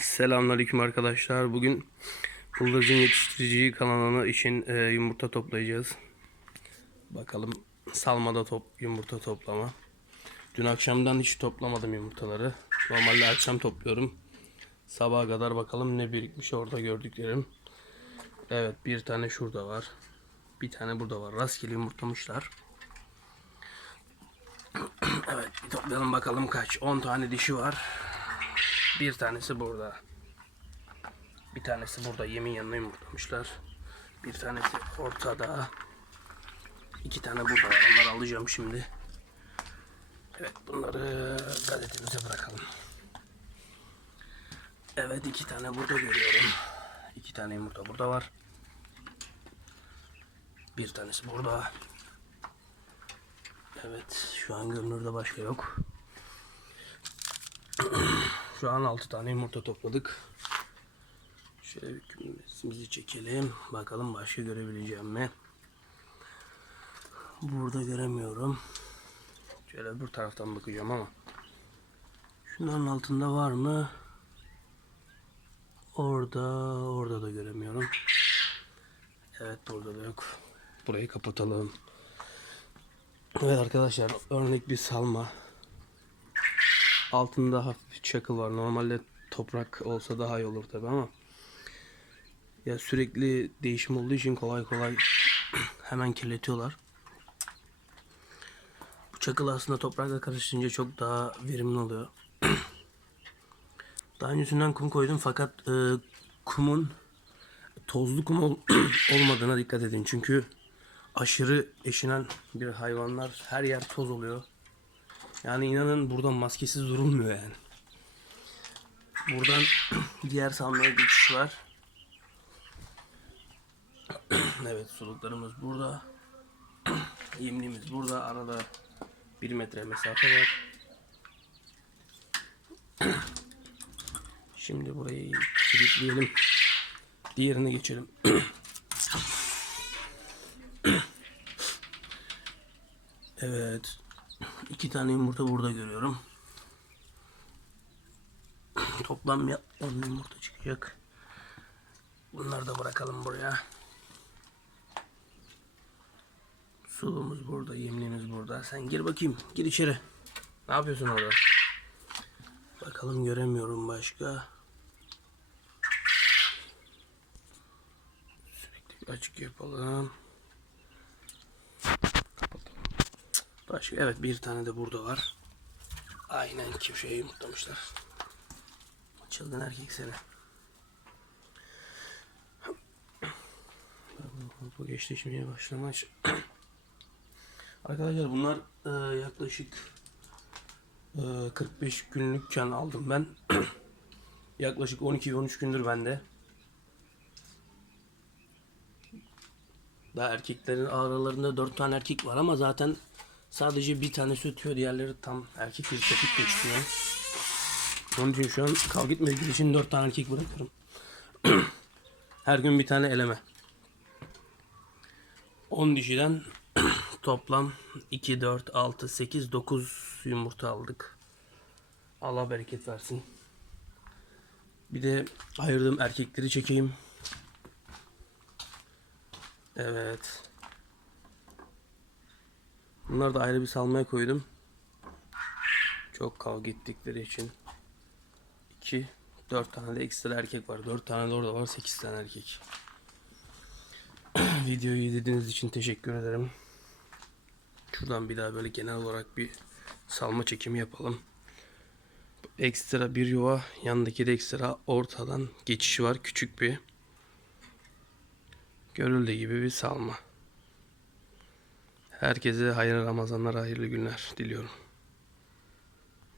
Selamünaleyküm arkadaşlar. Bugün Bıldırcın Yetiştirici kanalı için e, yumurta toplayacağız. Bakalım salmada top yumurta toplama. Dün akşamdan hiç toplamadım yumurtaları. Normalde akşam topluyorum. Sabaha kadar bakalım ne birikmiş orada gördüklerim. Evet bir tane şurada var. Bir tane burada var. Rastgele yumurtlamışlar. evet bir toplayalım bakalım kaç. 10 tane dişi var. Bir tanesi burada. Bir tanesi burada yemin yanına yumurtlamışlar. Bir tanesi ortada. İki tane burada. Onları alacağım şimdi. Evet bunları gazetemize bırakalım. Evet iki tane burada görüyorum. İki tane yumurta burada var. Bir tanesi burada. Evet şu an görünürde başka yok. Şu an 6 tane yumurta topladık. Şöyle bir kümesimizi çekelim. Bakalım başka görebileceğim mi? Burada göremiyorum. Şöyle bu taraftan bakacağım ama. Şunların altında var mı? Orada, orada da göremiyorum. Evet burada da yok. Burayı kapatalım. Evet arkadaşlar örnek bir salma. Altında hafif çakıl var. Normalde toprak olsa daha iyi olur tabi ama ya sürekli değişim olduğu için kolay kolay hemen kirletiyorlar. Bu çakıl aslında toprakla karıştırınca çok daha verimli oluyor. Daha öncesinden kum koydum fakat e, kumun tozlu kum ol- olmadığına dikkat edin. Çünkü aşırı eşinen bir hayvanlar her yer toz oluyor. Yani inanın buradan maskesiz durulmuyor yani. Buradan diğer salmaya geçiş var. evet suluklarımız burada. Yemliğimiz burada. Arada bir metre mesafe var. Şimdi burayı kilitleyelim. Diğerine geçelim. evet. İki tane yumurta burada görüyorum. Toplam ya 10 yumurta çıkacak. Bunları da bırakalım buraya. Sulumuz burada, yemliğimiz burada. Sen gir bakayım, gir içeri. Ne yapıyorsun orada? Bakalım göremiyorum başka. Sürekli açık yapalım. Kapatalım. Başka evet bir tane de burada var. Aynen köşeye yumurtlamışlar. Çılgın erkek seni. Bu geçleşmeye başlamış. Arkadaşlar bunlar e, yaklaşık e, 45 günlükken aldım ben. yaklaşık 12-13 gündür bende. Daha erkeklerin aralarında 4 tane erkek var ama zaten sadece bir tanesi ötüyor. Diğerleri tam erkek bir tepik geçmiyor. Onun için şu an kavga etmediği için 4 tane erkek bırakıyorum. Her gün bir tane eleme. 10 dişiden toplam 2, 4, 6, 8, 9 yumurta aldık. Allah bereket versin. Bir de ayırdığım erkekleri çekeyim. Evet. Bunları da ayrı bir salmaya koydum. Çok kavga ettikleri için. 2, 4 tane de ekstra erkek var. 4 tane de orada var. 8 tane erkek. Videoyu izlediğiniz için teşekkür ederim. Şuradan bir daha böyle genel olarak bir salma çekimi yapalım. Ekstra bir yuva, yandaki de ekstra ortadan geçiş var. Küçük bir görüldüğü gibi bir salma. Herkese hayırlı Ramazanlar, hayırlı günler diliyorum.